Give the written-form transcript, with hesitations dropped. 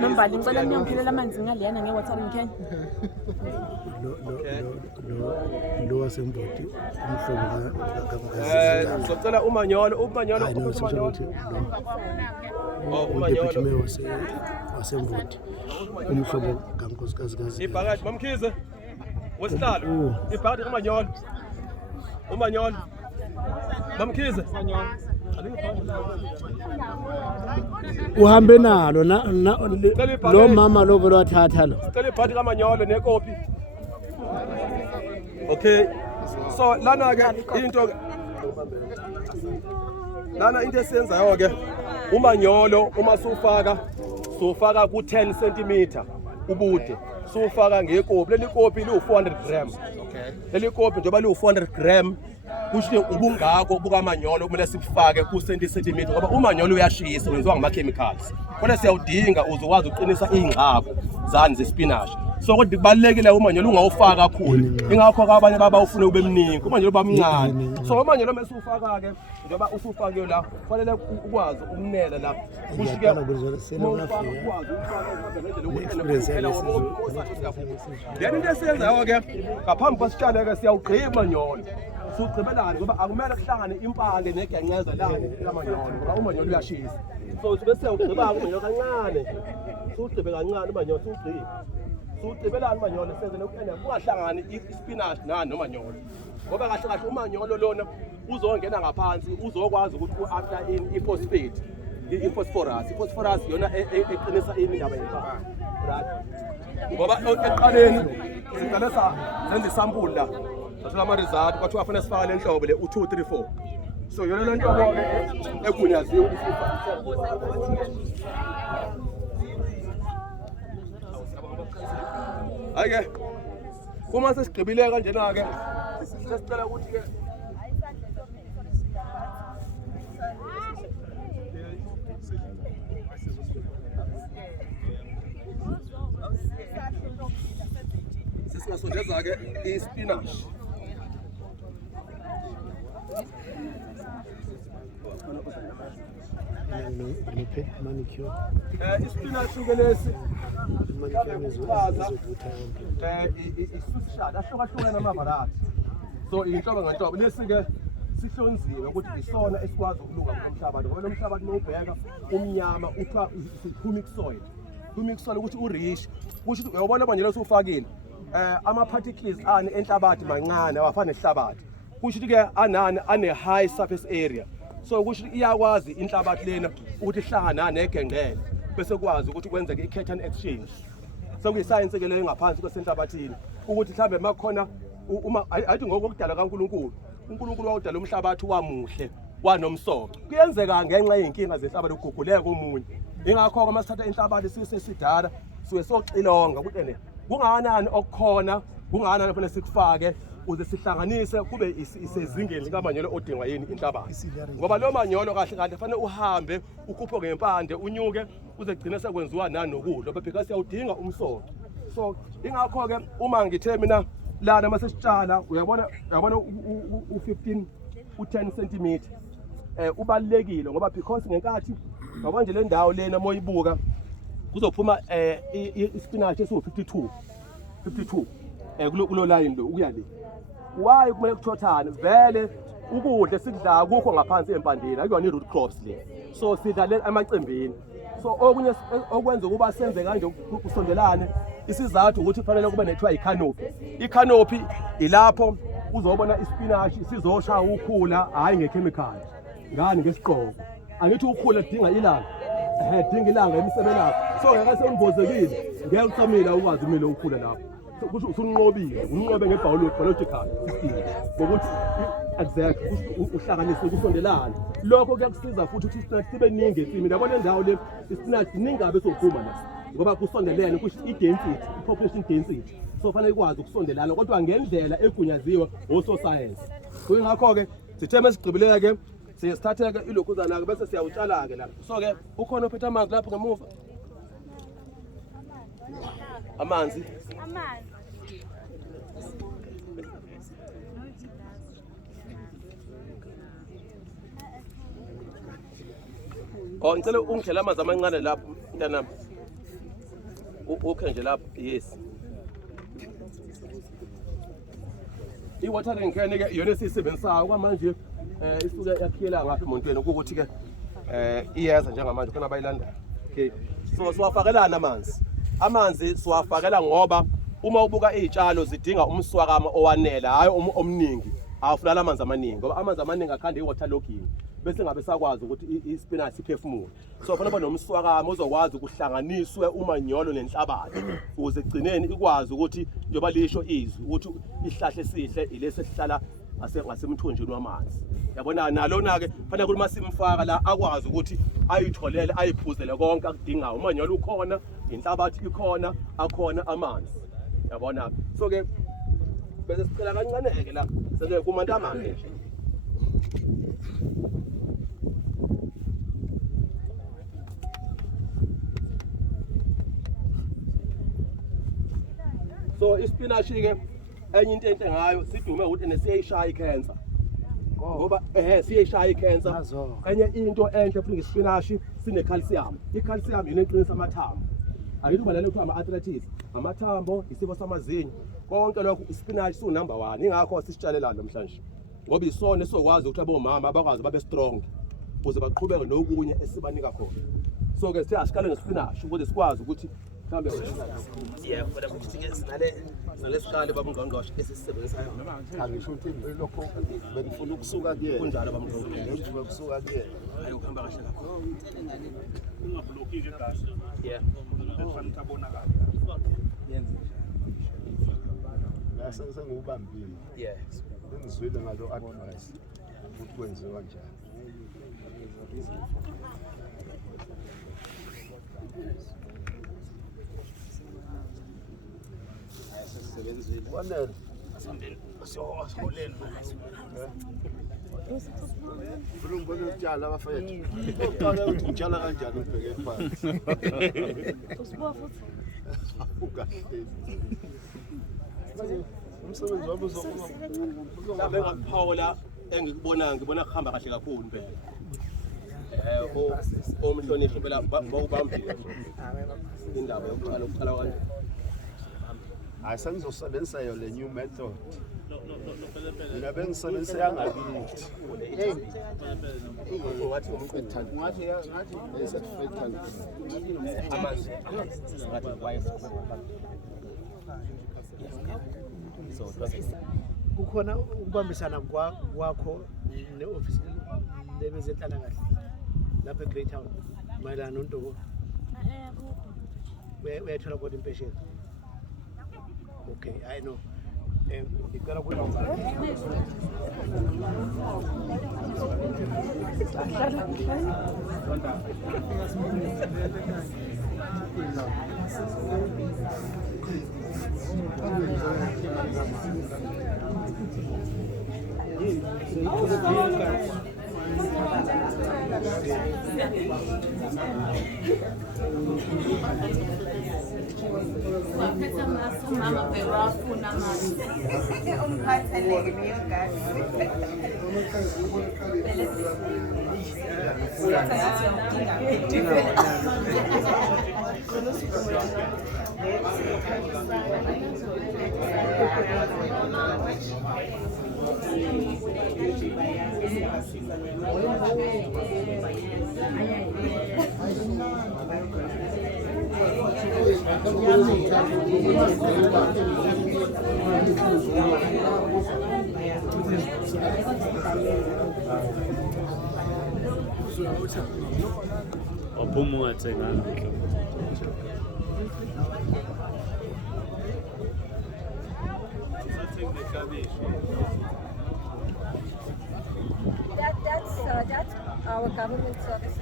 Nombali ngicela niyongiphelela amanzi ngaleyana nge-watering can. Lo wasemvoti umhlobo ngizocela umanyolo umanyolo wasemvoti umhlobo kaNkosikazi ibhakathi mamkhize wesihlalo ibhakathi umanyolo mamkhize uhambe nalo lo mama lo vele wathatha lo sicela ibhakathi kamanyolo nekopi. Okay, so lana into esiyenzayo ke umanyolo uma sufaka ku10 cm ubude sufaka ngekopi. Leli kopi liwu400 gram. Okay, leli kopi njengoba liwu400 gram kusho ubungako bukamanyolo kumele sifake ku20 cm ngoba umanyolo uyashisa wenziwa ngama-chemicals. Kodwa siyawudinga uzokwazi uqinisa izingqako zani zespinash. So kodwa kubalekile umanyolo ungawufaka kakhulu. Ingakho abanye baba ufune ube mningi, umanyolo bamncane. So umanyolo mase ufaka ke njengoba usufake la, kufanele ukwazi ukunela la. Kushike ukwazi then into esiyenzayo ke ngaphambi kwesitshalo ke siyawugqiba umanyolo. Sugqibelana ngoba akumele kuhlangane impande negenceza lamanyolo ngoba umanyolo uyashisa. So bese siyawugqiba umanyolo kancane. Sugqibe kancane umanyolo sugqibe. Sugqibelana umanyolo senze nokuphela kungahlangani ispinash nomanyolo. Ngoba kahle kahle umanyolo lona uzongena ngaphansi uzokwazi ukuthi u-after i-phosphate, i-phosphorus. I-phosphorus yona eqinisa indaba yekhaya. Right? Ngoba eqaleni siqale senze isampuli la. Sathola ama-result kwathiwa kufanele sifake le nhlobo le u2 3 4. So yona le nhlobo egunyaziwe Ake uma sesigqibile kanjena ke sesicela ukuthi ke sesingasondeza ke ispinach manicure ispinach ngelesi ahlukahlukene ama-variety. So inhlobo ngenhlobo lesi ke sihlonziwe ukuthi isona esikwazi ukuluka ngomhlabathi ngoba lo mhlabathi mawubheka umnyama uthiwa humic soil. Humic soil ukuthi urish kusho ukuthi uyabona manje usufakile ama-particles ane enhlabathi mancane awafani nehlabathi. Kusho ukuthi ke anani ane-high surface area. So kusho ukuthi iyakwazi inhlabathi lena ukuthi ihlangana negengqele bese kwazi ukuthi kwenzeke i-cation exchange. So kuyisayensi ke leyo ngaphansi kwesenhlabathini ukuthi mhlambe makhona uma ayithi ngokudala kaNkulunkulu uNkulunkulu wawudala umhlabathi wamuhle wanomsoco. Kuyenzeka ngenxa yeinkinga zehlabathi ukuguguleka komunye. Ingakho ke masithatha inhlabathi sisesidala siwe soxilonga ukuthi ene kungakanani okukhona kungakanani kufanele sikufake uze sihlanganise kube isezingeni likamanyolo odingwa yini inhlabathi. Ngoba lo manyolo kahle kahle kufanele uhambe ukhuphe ngempande unyuke uze gcine sekwenziwa nanokudla because siyawudinga umsoco. So ingakho ke uma ngithe mina lana masesitshala uyabona u15 u10 cm ubalekile ngoba because ngenkathi ngoba nje le ndawo lena moyibuka kuzophuma ispinach esiwu52 kulo line lo ukuya le. Why kumele kuthothane vele ukudla sikudla kukho ngaphansi empandeni akuyona i-root crops le. So sidla le amacembeni. So okunye okwenza ukuba senze kanje kusondelane isizathu ukuthi kufanele kube nethiwa i-canopy. I-canopy ilapho uzobona ispinach sizoshaya ukhula hayi ngechemical. Ngani ngesiqoko. Angithi ukhula lidinga ilanga. Dinga ilanga emsebelapho. So ngeke sembozekile ngeke usamila ukwazi umile ukhula lapho. Kusho usunqobile unqobe ngebiological system ngokuthi exact uhlanganise kusondelana. Lokho kuyakusiza futhi ukuthi ispinach sibe ningi esimini. Yabona indawo le ispinach ningabe sophuma la ngoba kusondelene kusho i-density, i-population density. So fanele ikwazi ukusondelana kodwa ngendlela egunyaziwe ososayensi. Kuyingakho ke sithe mesigqibileke ke siyasithatha ke ilokhuzana ke bese siyawutshala ke la. So ke ukhona ophethe amanzi lapho ngemuva. Amanzi. Oh, ngicela ungidlela amanzi amancane lapho mntanami. Ukhe nje lapho. Yes. I-watering can ke yona esisebenzisayo kwamanje isuke yakhiyela ngapha emontweni ukuthi ke iyeza njengamanje khona abayilandayo. Okay. So siwafakelana amanzi siwafakela ngoba uma ubuka izitshalo zidinga umswakama owanele hayi omningi awufuna amanzi amaningi ngoba amanzi amaningi akhanda i-waterlogging bese ngabe sakwazi ukuthi ispinach siphefumule. So kufanele nomswakama ozokwazi ukuhlanganiswe umanyolo nenhlabathi ukuze egcineni ikwazi ukuthi njengoba lisho izwi ukuthi ihlahle sihle ilese sihlala ngasemthonjeni wamanzi. Yabona nalona ke kufanele ukuthi masimfaka la akwazi ukuthi ayitholele ayiphuzele konke akudingayo. Umanyolo ukhona, inhlabathi ikhona, akhona amanzi. Yabona so ke bese sicela kancane ke la sele kumantamanje nje. So ispinach ke enye into enhle ngayo sidume ukuthi nesiyayishaya icancer. Ngoba siyayishaya icancer. Enye into enhle futhi ngesipinach sine calcium. I-calcium ineqinisa amathambo. Ayithi balale kuthiwa ama-arthritis, amathambo, isifo samazinyo. Konke lokho ispinach su number 1. Ingakho sisitshalela namhlanje. Ngoba isona esokwazi ukuthi abomama bakwazi babe strong ukuze baqhubeke nokunye esibanika khona. So ke sithi asikale ngespinach ukuze sikwazi ukuthi mhlambe kodwa ukuthi ke nalesiqale babungqongqoshe esisisebenzisayo. Angisho ukuthi lokho benifuna ukusuka kuyena. Kunjalo babungqongqoshe. Benifuna ukusuka kuyena. Hayi ukuhamba kahle kakhulu. Ungablokiki kahle. Yeah. Kufanele abonakale. Yenze. Sengubambile. Yes. Bengizwile ngalo advice ukuthi kwenziwe kanjani. Kwanele Kulungile ukutshala abafethu. Uqala ukuthi ngitshala kanjani ubheke phansi. Usibuka futhi. Ukahle. Umsebenzi wabo mhlambe ngakuphawula engikubona ngibona kuhamba kahle kakhulu impela. Omhlonishwa phela bawubambile indaba yokuqala kanje. Hayi sengizosebenzisa yo le new method. Mina bengisebenzisa yangakithi. Ngathi umqinthana. Ngathi esetfethana. Amanzi. Ngathi wayesikhona. So kukhona ukubambisana kwakho ne-office lebezenhlalakahle lapha eGreat Town mayelana noNtoko uyayithola kodwa impesheni. Okay, I know. Ngicela Mama bewafuna manje. Umphatheleke leyo ngane. Waphuma ungathenganga. That's our government services.